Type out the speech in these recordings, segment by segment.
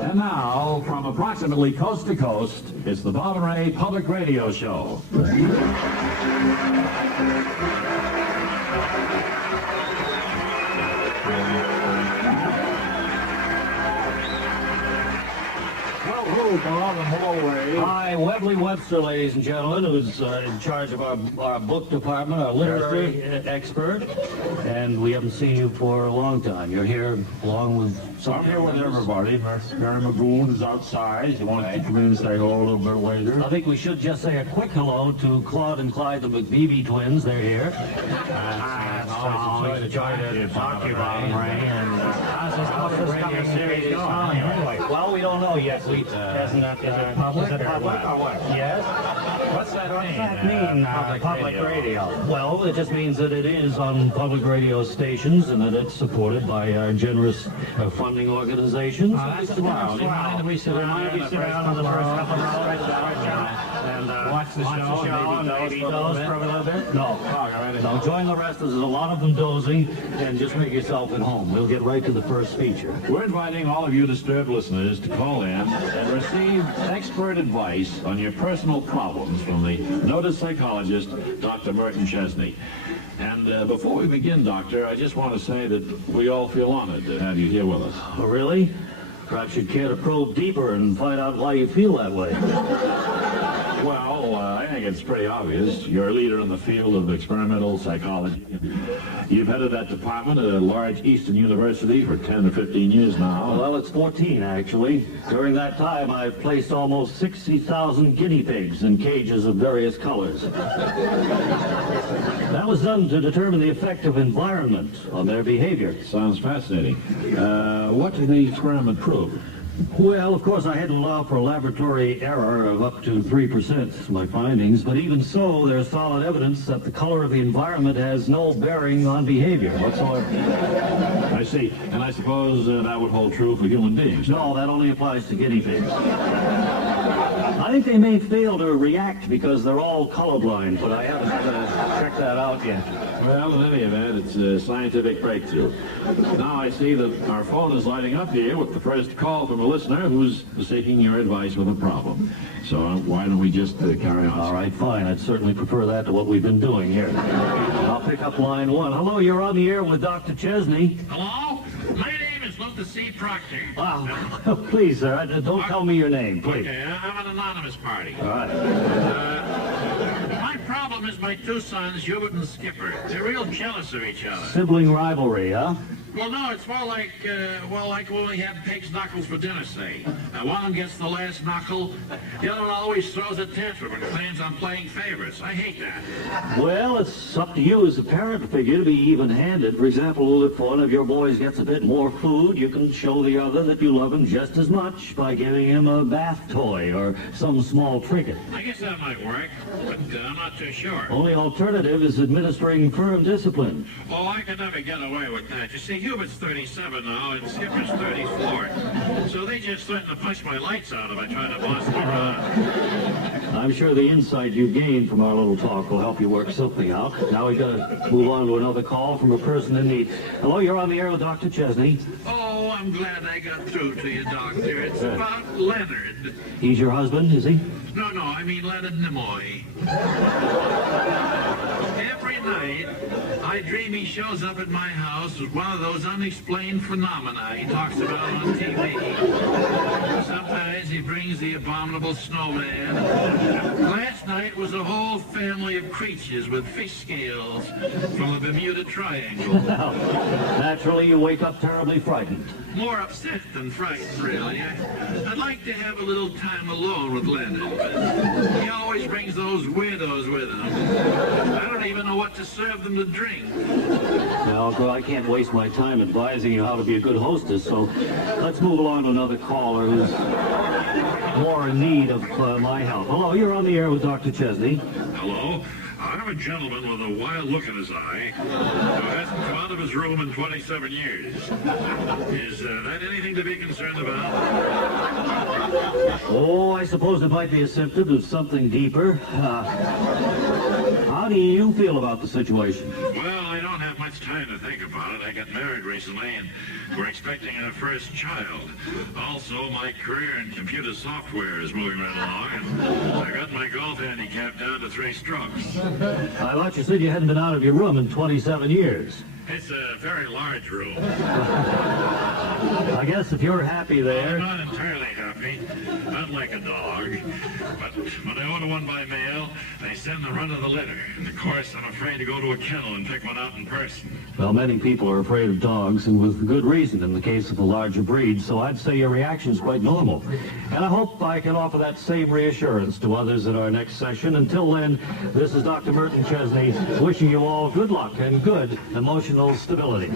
And now, from approximately coast to coast, it's the Bob and Ray Public Radio Show. Bob, and hello, Ray. Hi, Webley Webster, ladies and gentlemen, who's in charge of our book department, our literary expert, and we haven't seen you for a long time. You're here along with some... I'm here with everybody. Mary McCluney is outside. He wanted to come in and say hello a little bit later. I think we should just say a quick hello to Claude and Clyde, the McBeebe twins. They're here. Always a joy to talk to you, Bob and Ray. And how's this radio series going? Well, we don't know yet. Is it public or what? Yes. What's that mean, public radio? Well, it just means that it is on public radio stations and that it's supported by our generous funding organizations. That's wild. Mind we sit down on the first couple of rows and watch the show and maybe doze for a little bit? No, join the rest. There's a lot of them dozing, and just make yourself at home. We'll get right to the first feature. We're inviting all of you disturbed listeners to call in and receive expert advice on your personal problems from the noted psychologist, Dr. Merton Chesney. And before we begin, Doctor, I just want to say that we all feel honored to have you here with us. Oh, really? Perhaps you'd care to probe deeper and find out why you feel that way. Well, I think it's pretty obvious. You're a leader in the field of experimental psychology. You've headed that department at a large Eastern university for 10 or 15 years now. Well, it's 14, actually. During that time, I've placed almost 60,000 guinea pigs in cages of various colors. That was done to determine the effect of environment on their behavior. Sounds fascinating. What did the experiment prove? Well, of course, I had to allow for a laboratory error of up to 3%, my findings, but even so, there's solid evidence that the color of the environment has no bearing on behavior whatsoever. I see. And I suppose that would hold true for human beings. No, that only applies to guinea pigs. I think they may fail to react because they're all colorblind, but I haven't checked that out yet. Well, in any event, it's a scientific breakthrough. Now I see that our phone is lighting up here with the first call from a listener who's seeking your advice with a problem. So why don't we just carry on? All right, fine. I'd certainly prefer that to what we've been doing here. I'll pick up line one. Hello, you're on the air with Dr. Chesney. Hello? My name is Luther C. Proctor. Wow. Please, sir, don't tell me your name, please. Okay, I'm an anonymous party. All right. My problem is my two sons, Hubert and Skipper. They're real jealous of each other. Sibling rivalry, huh? Well, no, it's more like, like when we have pig's knuckles for dinner, say. One of them gets the last knuckle, the other one always throws a tantrum and claims I'm playing favorites. I hate that. Well, it's up to you as a parent figure to be even-handed. For example, if one of your boys gets a bit more food, you can show the other that you love him just as much by giving him a bath toy or some small trinket. I guess that might work, but I'm not too sure. Only alternative is administering firm discipline. Oh, I could never get away with that. You see, Hubert's 37 now, and Skipper's 34. So they just threaten to punch my lights out if I try to boss them around. I'm sure the insight you gained from our little talk will help you work something out. Now we've got to move on to another call from a person in need. Hello, you're on the air with Dr. Chesney. Oh, I'm glad I got through to you, Doctor. It's about Leonard. He's your husband, is he? No, I mean Leonard Nimoy. Every night, I dream he shows up at my house with one of those unexplained phenomena he talks about on TV. Sometimes he brings the abominable snowman. Last night was a whole family of creatures with fish scales from the Bermuda Triangle. Now, naturally, you wake up terribly frightened. More upset than frightened, really. I'd like to have a little time alone with Leonard, but he always brings those weirdos with him. I don't even know what to serve them to drink. Now, girl, I can't waste my time advising you how to be a good hostess, so let's move along to another caller who's more in need of my help. Hello, you're on the air with Dr. Chesney. Hello. I'm a gentleman with a wild look in his eye who hasn't come out of his room in 27 years. Is that anything to be concerned about? Oh, I suppose it might be a symptom of something deeper. How do you feel about the situation? Well, I don't have much it's time to think about it. I got married recently, and we're expecting our first child. Also, my career in computer software is moving right along, and I got my golf handicap down to 3 strokes. I thought you said you hadn't been out of your room in 27 years. It's a very large room. I guess if you're happy there... I'm not entirely happy, not like a dog. But when I order one by mail, they send the run of the litter. And of course, I'm afraid to go to a kennel and pick one out in person. Well, many people are afraid of dogs, and with good reason in the case of the larger breed, so I'd say your reaction is quite normal. And I hope I can offer that same reassurance to others at our next session. Until then, this is Dr. Merton Chesney wishing you all good luck and good emotional stability.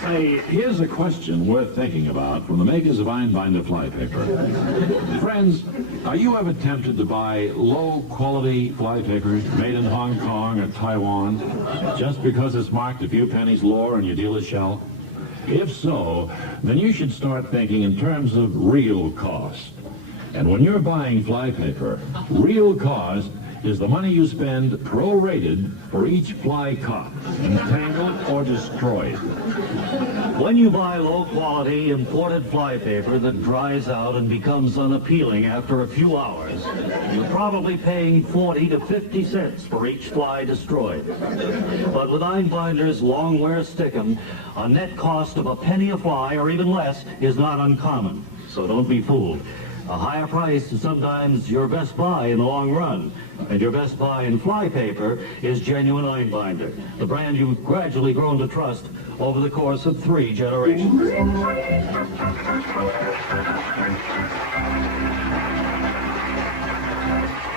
Say, here's a question worth thinking about from the makers of Einbinder flypaper. Friends, are you ever tempted to buy low-quality flypaper made in Hong Kong or Taiwan just because it's marked a few pennies lower on your dealer's shelf? If so, then you should start thinking in terms of real cost. And when you're buying flypaper, real cost is the money you spend prorated for each fly caught, entangled, or destroyed. When you buy low-quality imported flypaper that dries out and becomes unappealing after a few hours, you're probably paying 40 to 50 cents for each fly destroyed. But with Einbinder's long-wear stickum, a net cost of a penny a fly or even less is not uncommon, so don't be fooled. A higher price is sometimes your best buy in the long run. And your best buy in flypaper is genuine Einbinder, the brand you've gradually grown to trust over the course of 3 generations.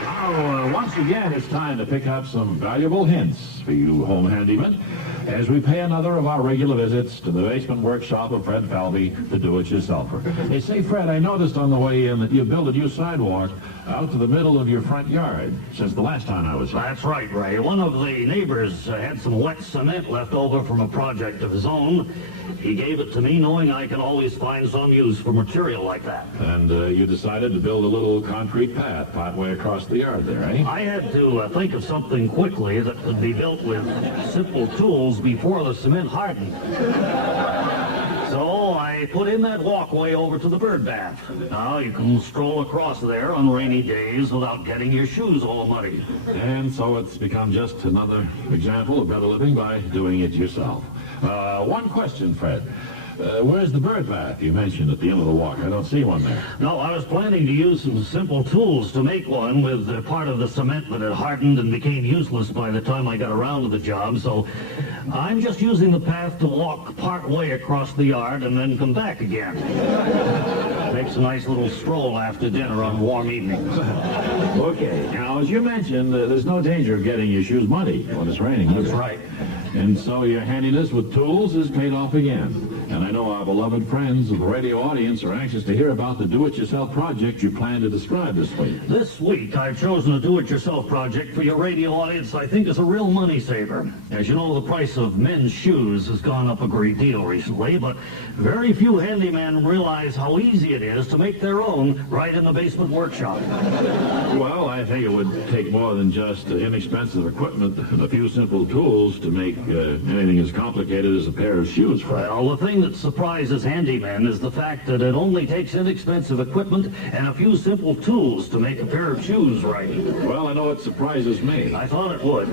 Now, once again, it's time to pick up some valuable hints for you home handymen as we pay another of our regular visits to the basement workshop of Fred Falvey, the do-it-yourselfer. Hey, say, Fred, I noticed on the way in that you built a new sidewalk out to the middle of your front yard since the last time I was here. That's right, Ray. One of the neighbors had some wet cement left over from a project of his own. He gave it to me knowing I can always find some use for material like that. And you decided to build a little concrete path partway across the yard there, eh? I had to think of something quickly that could be built with simple tools before the cement hardened. So I put in that walkway over to the bird bath. Now you can stroll across there on rainy days without getting your shoes all muddy. And so it's become just another example of better living by doing it yourself. One question, Fred. Where's the bird bath you mentioned at the end of the walk? I don't see one there. No, I was planning to use some simple tools to make one with part of the cement that had hardened and became useless by the time I got around to the job, so I'm just using the path to walk part way across the yard and then come back again. Makes a nice little stroll after dinner on warm evenings. Okay, now as you mentioned, there's no danger of getting your shoes muddy when it's raining. That's right. And so your handiness with tools is paid off again. And I know our beloved friends of the radio audience are anxious to hear about the do-it-yourself project you plan to describe this week. This week, I've chosen a do-it-yourself project for your radio audience I think is a real money saver. As you know, the price of men's shoes has gone up a great deal recently, but very few handymen realize how easy it is to make their own right in the basement workshop. Well, I think it would take more than just inexpensive equipment and a few simple tools to make anything as complicated as a pair of shoes, Fred. Well, the thing that surprises handymen is the fact that it only takes inexpensive equipment and a few simple tools to make a pair of shoes right. Well, I know it surprises me. I thought it would.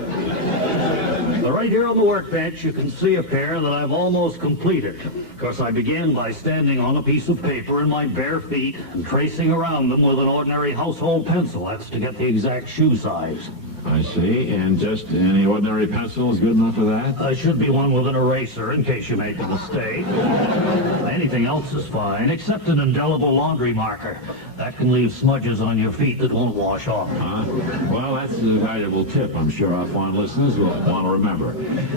Right here on the workbench, you can see a pair that I've almost completed. Of course, I began by standing on a piece of paper in my bare feet and tracing around them with an ordinary household pencil. That's to get the exact shoe size. I see, and just any ordinary pencil is good enough for that? Should be one with an eraser in case you make a mistake. Anything else is fine, except an indelible laundry marker. That can leave smudges on your feet that won't wash off. Well, that's a valuable tip I'm sure our fond listeners will want to remember.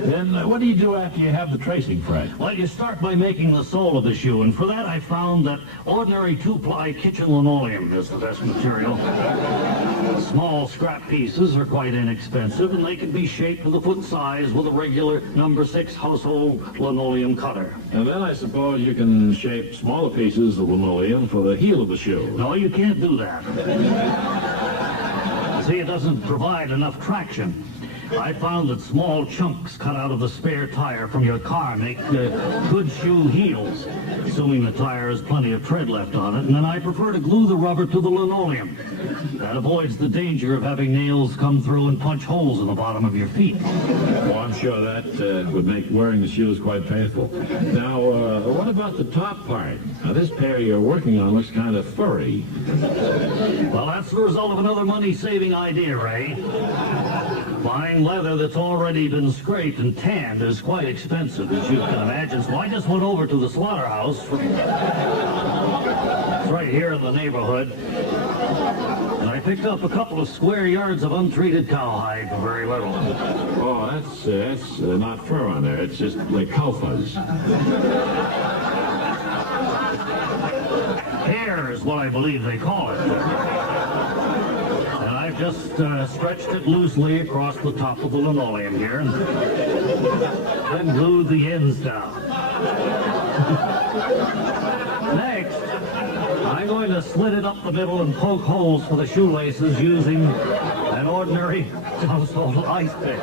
Then what do you do after you have the tracing, Fred? Well, you start by making the sole of the shoe, and for that I found that ordinary 2-ply kitchen linoleum is the best material. Small scrap pieces are quite inexpensive, and they can be shaped to the foot size with a regular number 6 household linoleum cutter. And then I suppose you can shape smaller pieces of linoleum for the heel of the shoe. No, you can't do that. See, it doesn't provide enough traction. I found that small chunks cut out of the spare tire from your car make good shoe heels, assuming the tire has plenty of tread left on it, and then I prefer to glue the rubber to the linoleum. That avoids the danger of having nails come through and punch holes in the bottom of your feet. Well, I'm sure that would make wearing the shoes quite painful. Now, what about the top part? Now, this pair you're working on looks kind of furry. Well, that's the result of another money-saving idea, Ray. Buying leather that's already been scraped and tanned is quite expensive, as you can imagine, so I just went over to the slaughterhouse. It's right here in the neighborhood. And I picked up a couple of square yards of untreated cowhide for very little. Oh, that's not fur on there. It's just like cow fuzz. Hair is what I believe they call it. And I've just stretched it loosely across the top of the linoleum here, and then glued the ends down. Next, I'm going to slit it up the middle and poke holes for the shoelaces using an ordinary household ice pick.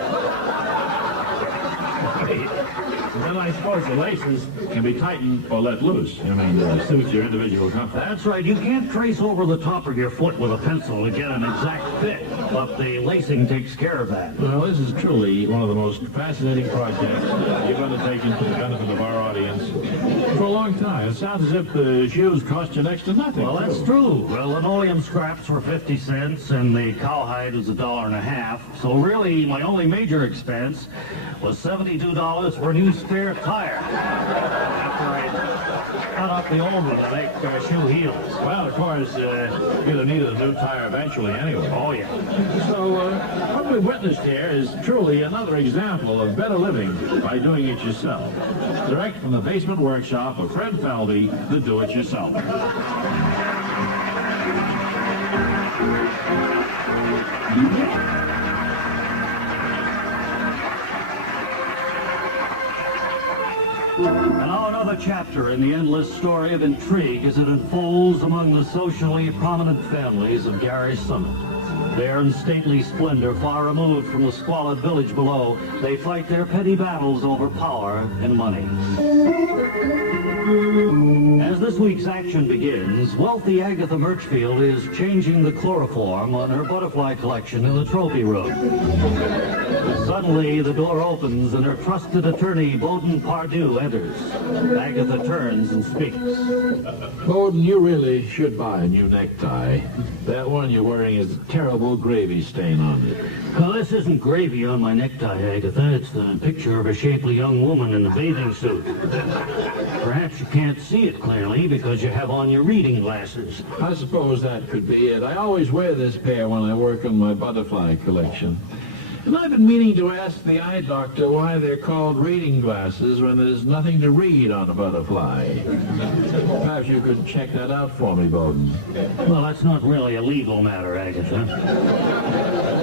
Then I suppose the laces can be tightened or let loose. I mean, suits your individual comfort. That's right. You can't trace over the top of your foot with a pencil to get an exact fit, but the lacing takes care of that. Well, this is truly one of the most fascinating projects you've undertaken for the benefit of our audience for a long time. It sounds as if the shoes cost you next to nothing. Well, that's true. Well, linoleum scraps were 50 cents, and the cowhide was $1.50. So really, my only major expense was $72 for a new spare tire. After I cut out the old one to make shoe heels. Well, of course, you're going to need a new tire eventually anyway. Oh, yeah. So, what we witnessed here is truly another example of better living by doing it yourself. Direct from the basement workshop of Fred Falvey, the do-it-yourselfer. And now another chapter in the endless story of intrigue as it unfolds among the socially prominent families of Gary's Summit. There in stately splendor, far removed from the squalid village below, they fight their petty battles over power and money. As this week's action begins, wealthy Agatha Murchfield is changing the chloroform on her butterfly collection in the trophy room. Suddenly, the door opens and her trusted attorney, Bowden Pardue, enters. Agatha turns and speaks. Bowden, you really should buy a new necktie. That one you're wearing has a terrible gravy stain on it. Well, this isn't gravy on my necktie, Agatha. It's the picture of a shapely young woman in a bathing suit. Perhaps you can't see it clearly because you have on your reading glasses. I suppose that could be it. I always wear this pair when I work on my butterfly collection. And I've been meaning to ask the eye doctor why they're called reading glasses when there's nothing to read on a butterfly. Perhaps you could check that out for me, Bowden. Well, that's not really a legal matter, Agatha.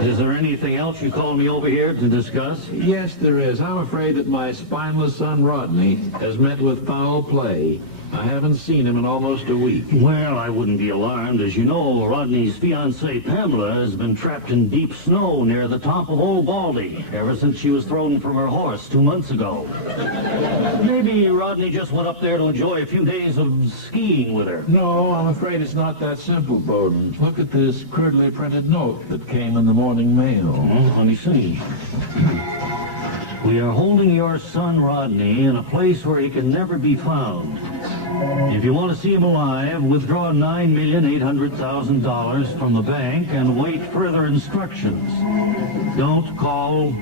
Is there anything else you called me over here to discuss? Yes, there is. I'm afraid that my spineless son, Rodney, has met with foul play. I haven't seen him in almost a week. Well, I wouldn't be alarmed. As you know, Rodney's fiancée, Pamela, has been trapped in deep snow near the top of Old Baldy ever since she was thrown from her horse 2 months ago. Maybe Rodney just went up there to enjoy a few days of skiing with her. No, I'm afraid it's not that simple, Bowden. Look at this crudely printed note that came in the morning mail. Let me see. We are holding your son, Rodney, in a place where he can never be found. If you want to see him alive, withdraw $9,800,000 from the bank and wait further instructions. Don't call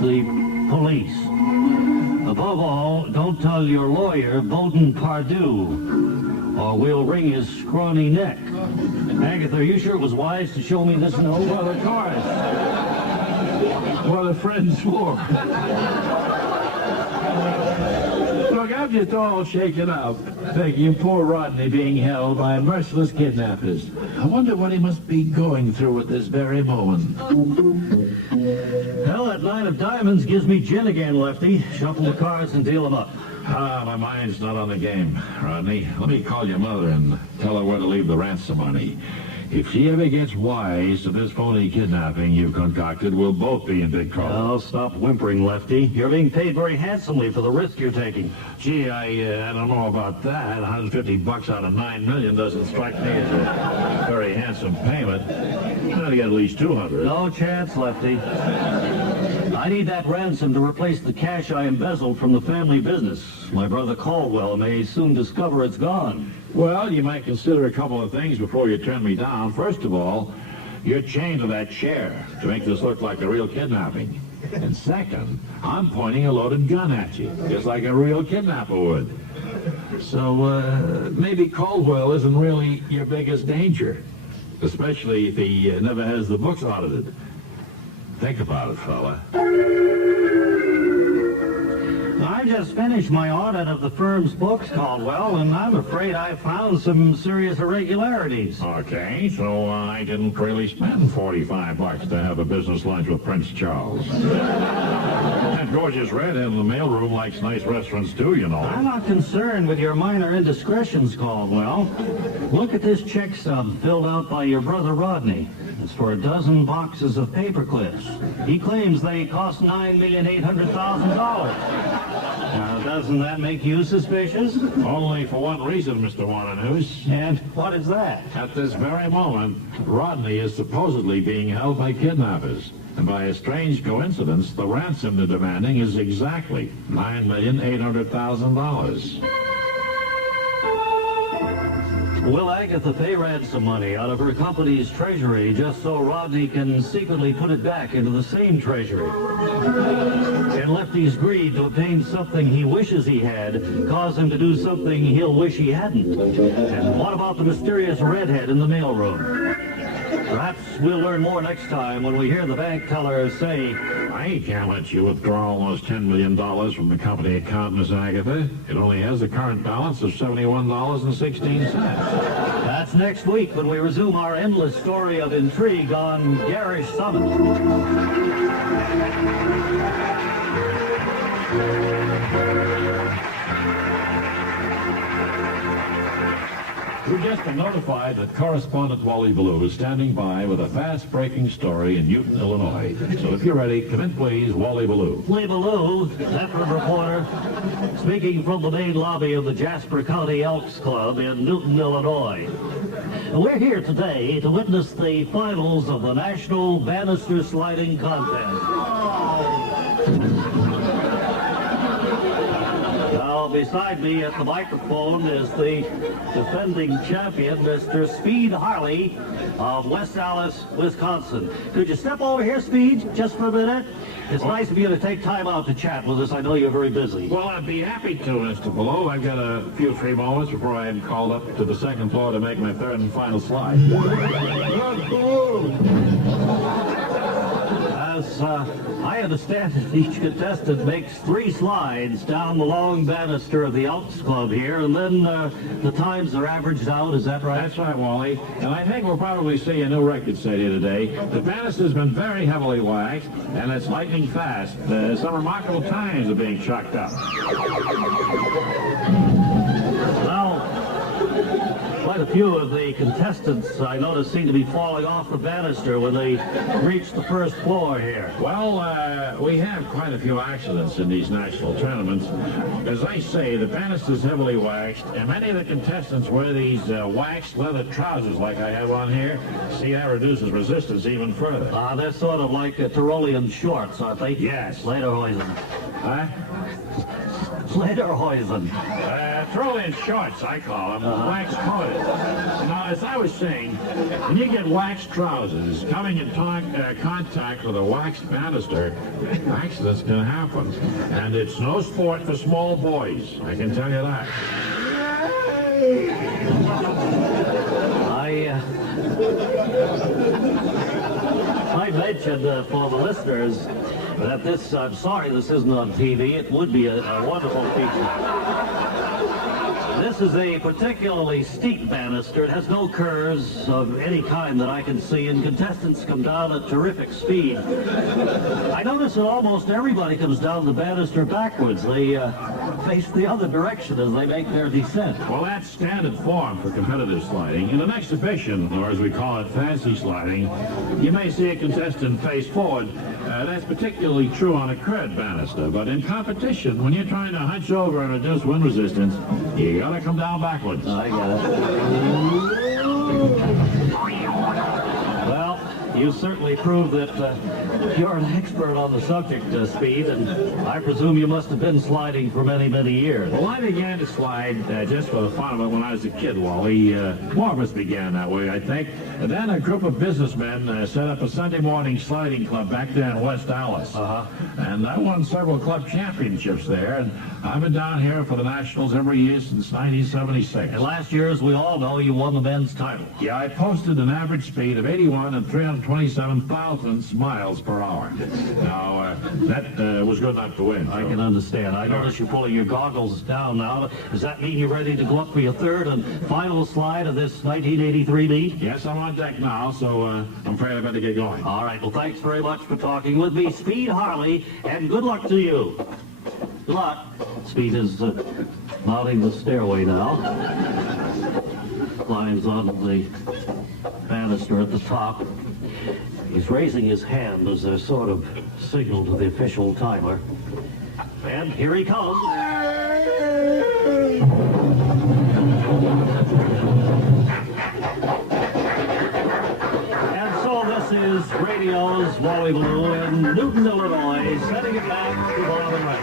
the police. Above all, don't tell your lawyer, Bowden Pardue, or we'll wring his scrawny neck. Agatha, are you sure it was wise to show me this note? Well, of course. What a friend swore. Look, I'm just all shaken up, thinking of poor Rodney being held by merciless kidnappers. I wonder what he must be going through at this very moment. Well, that 9 of diamonds gives me gin again, Lefty. Shuffle the cards and deal them up. My mind's not on the game, Rodney. Let me call your mother and tell her where to leave the ransom money. If she ever gets wise to this phony kidnapping you've concocted, we'll both be in big trouble. Oh, stop whimpering, Lefty. You're being paid very handsomely for the risk you're taking. Gee, I don't know about that. $150 out of $9 million doesn't strike me as a very handsome payment. I'm gonna get at least $200. No chance, Lefty. I need that ransom to replace the cash I embezzled from the family business. My brother Caldwell may soon discover it's gone. Well, you might consider a couple of things before you turn me down. First of all, you're chained to that chair to make this look like a real kidnapping. And second, I'm pointing a loaded gun at you, just like a real kidnapper would. So, maybe Caldwell isn't really your biggest danger, especially if he never has the books audited. Think about it, fella. I just finished my audit of the firm's books, Caldwell, and I'm afraid I found some serious irregularities. Okay, so I didn't really spend $45 to have a business lunch with Prince Charles. That gorgeous redhead in the mailroom likes nice restaurants too, you know. I'm not concerned with your minor indiscretions, Caldwell. Look at this check stub filled out by your brother Rodney. It's for a dozen boxes of paper clips. He claims they cost $9,800,000. Now, doesn't that make you suspicious? Only for one reason, Mr. Wananoose. And what is that? At this very moment, Rodney is supposedly being held by kidnappers. And by a strange coincidence, the ransom they're demanding is exactly $9,800,000. Will Agatha pay ransom money out of her company's treasury just so Rodney can secretly put it back into the same treasury? Can Lefty's greed to obtain something he wishes he had cause him to do something he'll wish he hadn't? And what about the mysterious redhead in the mailroom? Perhaps we'll learn more next time when we hear the bank teller say, I can't let you withdraw almost $10 million from the company account, Miss Agatha. It only has a current balance of $71.16. That's next week when we resume our endless story of intrigue on Garish Summit. We've just been notified that correspondent Wally Ballou is standing by with a fast-breaking story in Newton, Illinois. So if you're ready, come in, please, Wally Ballou. Wally Ballou, veteran reporter, speaking from the main lobby of the Jasper County Elks Club in Newton, Illinois. We're here today to witness the finals of the National Banister Sliding Contest. Now, beside me at the microphone is the defending champion, Mr. Speed Harley of West Allis, Wisconsin. Could you step over here, Speed, just for a minute? It's nice of you to take time out to chat with us. I know you're very busy. Well, I'd be happy to, Mr. Ballou. I've got a few free moments before I'm called up to the second floor to make my third and final slide. As I understand it, each contestant makes 3 slides down the long banister of the Elks Club here, and then the times are averaged out. Is that right? That's right, Wally. And I think we'll probably see a new record set here today. The banister's been very heavily waxed, and it's lightning fast. Some remarkable times are being chalked up. Well, quite a few of the contestants, I noticed, seem to be falling off the banister when they reach the first floor here. Well, we have quite a few accidents in these national tournaments. As I say, the banister's heavily waxed, and many of the contestants wear these waxed leather trousers like I have on here. See, that reduces resistance even further. They're sort of like Tyrolean shorts, aren't they? Yes. Lederhosen. Huh? Lederhosen. Tyrolean shorts, I call them, wax coated. Now, as I was saying, when you get waxed trousers coming in contact with a waxed banister, accidents can happen. And it's no sport for small boys, I can tell you that. I mention for the listeners that this, I'm sorry this isn't on TV, it would be a wonderful feature. This is a particularly steep banister. It has no curves of any kind that I can see, and contestants come down at terrific speed. I notice that almost everybody comes down the banister backwards. They face the other direction as they make their descent. Well, that's standard form for competitive sliding. In an exhibition, or as we call it, fancy sliding, you may see a contestant face forward. That's particularly true on a crud banister, but in competition, when you're trying to hunch over and reduce wind resistance, you gotta come down backwards. I get it. Well, you certainly proved that you're an expert on the subject, Speed, and I presume you must have been sliding for many, many years. Well, I began to slide just for the fun of it when I was a kid, Wally. More of us began that way, I think. And then a group of businessmen set up a Sunday morning sliding club back there in West Dallas. And I won several club championships there, and I've been down here for the Nationals every year since 1976. And last year, as we all know, you won the men's title. Yeah, I posted an average speed of 81 and 327 thousandths miles per hour. Now, that was good enough to win. I can understand. I notice you're pulling your goggles down now. Does that mean you're ready to go up for your third and final slide of this 1983 meet? Yes, I'm on deck now, so I'm afraid I better get going. All right, well, thanks very much for talking with me, Speed Harley, and good luck to you. Good luck. Speed is mounting the stairway now. Climbs on the banister at the top. He's raising his hand as a sort of signal to the official timer. And here he comes. And so this is Radio's Wally Blue in Newton, Illinois, setting it back to bottom right.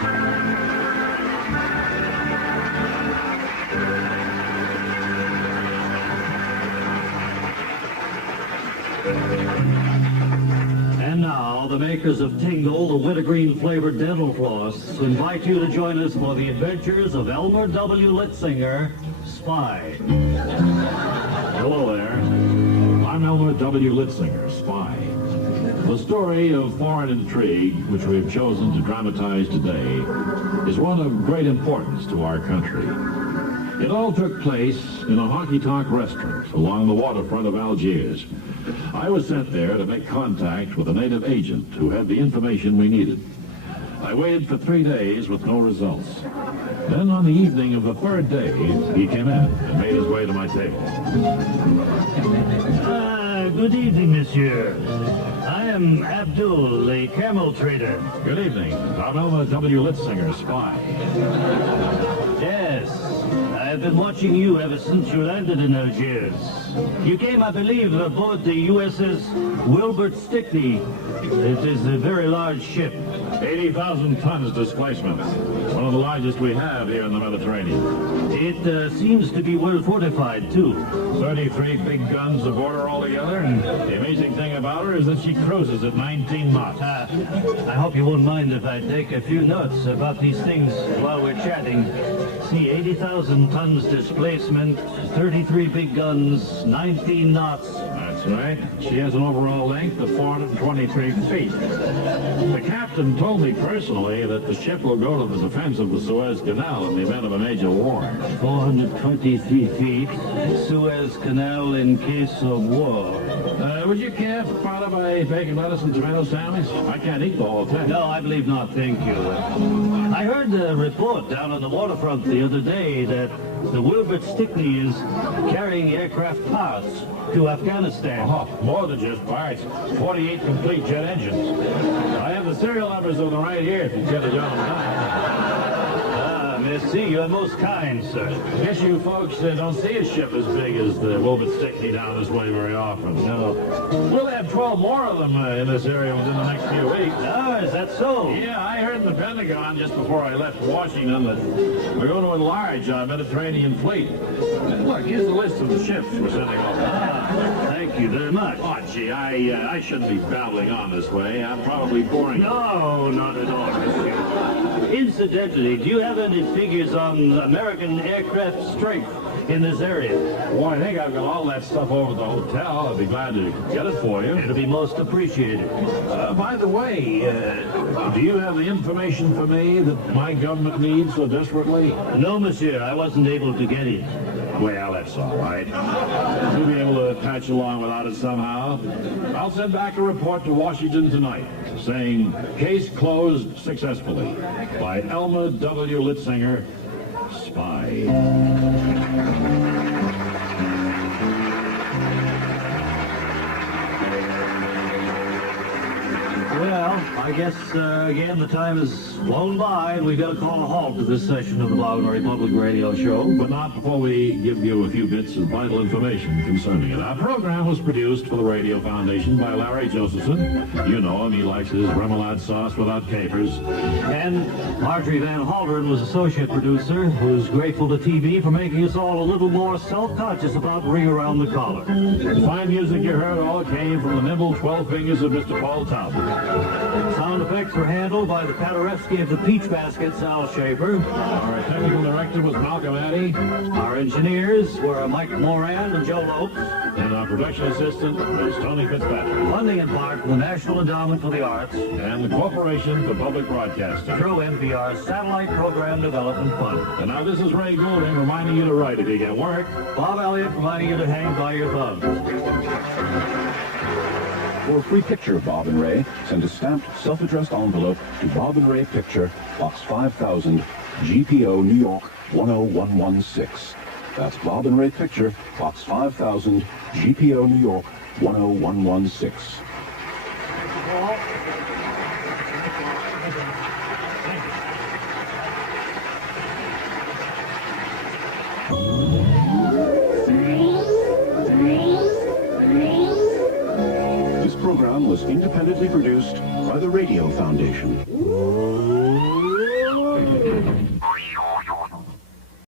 And now, the makers of Tingle, the wintergreen flavored dental floss, invite you to join us for the adventures of Elmer W. Litzinger, Spy. Hello there. I'm Elmer W. Litzinger, Spy. The story of foreign intrigue, which we have chosen to dramatize today, is one of great importance to our country. It all took place in a honky-tonk restaurant along the waterfront of Algiers. I was sent there to make contact with a native agent who had the information we needed. I waited for 3 days with no results. Then on the evening of the third day, he came in and made his way to my table. Good evening, monsieur. I am Abdul, the camel trader. Good evening. I'm Elmer W. Litzinger, Spy. Yes, I've been watching you ever since you landed in Algiers. You came, I believe, aboard the USS Wilbert Stickney. It is a very large ship. 80,000 tons displacement. One of the largest we have here in the Mediterranean. It seems to be well fortified, too. 33 big guns aboard her altogether, and the amazing thing about her is that she cruises at 19 knots. I hope you won't mind if I take a few notes about these things while we're chatting. See, 80,000 tons displacement, 33 big guns, 19 knots. That's right. She has an overall length of 423 feet. The captain told me personally that the ship will go to the defense of the Suez Canal in the event of a major war. 423 feet, Suez Canal in case of war. Would you care for part of a bacon, lettuce, and tomato sandwich? I can't eat the whole thing. No, I believe not, thank you. I heard a report down on the waterfront the other day that the Wilbert Stickney is carrying aircraft parts to Afghanistan. Oh, more than just parts. 48 complete jet engines. I have the serial numbers on the right here if you care to jot them down. Merci, you're most kind, sir. Guess you folks don't see a ship as big as the Wilbert Stickney down this way very often. No. We'll have 12 more of them in this area within the next few weeks. Oh, is that so? Yeah, I heard in the Pentagon just before I left Washington that we're going to enlarge our Mediterranean fleet. Look, here's the list of the ships we're sending over. Thank you very much. Oh, gee, I shouldn't be babbling on this way. I'm probably boring. No, not at all, monsieur. Incidentally, do you have any figures on American aircraft strength in this area. Boy, I think I've got all that stuff over at the hotel. I'd be glad to get it for you. It'll be most appreciated. By the way, do you have the information for me that my government needs so desperately? No, monsieur, I wasn't able to get it. Well, that's all right. You'll be able to patch along without it somehow. I'll send back a report to Washington tonight saying case closed successfully by Elma W. Litzinger, spy. Well, I guess, again, the time has flown by, and we've got to call a halt to this session of the Bob and Ray Public Radio Show. But not before we give you a few bits of vital information concerning it. Our program was produced for the Radio Foundation by Larry Josephson. You know him, he likes his remoulade sauce without capers. And Marjorie Van Halderen was associate producer, who's grateful to TV for making us all a little more self-conscious about Ring Around the Collar. The fine music you heard all came from the nimble 12 fingers of Mr. Paul Talbot. Sound effects were handled by the Paderewski of the Peach Basket, Sal Schaefer. Our technical director was Malcolm Addy. Our engineers were Mike Moran and Joe Lopes. And our production assistant was Tony Fitzpatrick. Funding in part from the National Endowment for the Arts And the Corporation for Public Broadcasting. through NPR's Satellite Program Development Fund. And now this is Ray Goulding reminding you to write if you get work. Bob Elliott reminding you to hang by your thumbs. For a free picture of Bob and Ray, send a stamped, self-addressed envelope to Bob and Ray Picture, Box 5000, GPO, New York, 10116. That's Bob and Ray Picture, Box 5000, GPO, New York, 10116. This program was independently produced by the Radio Foundation.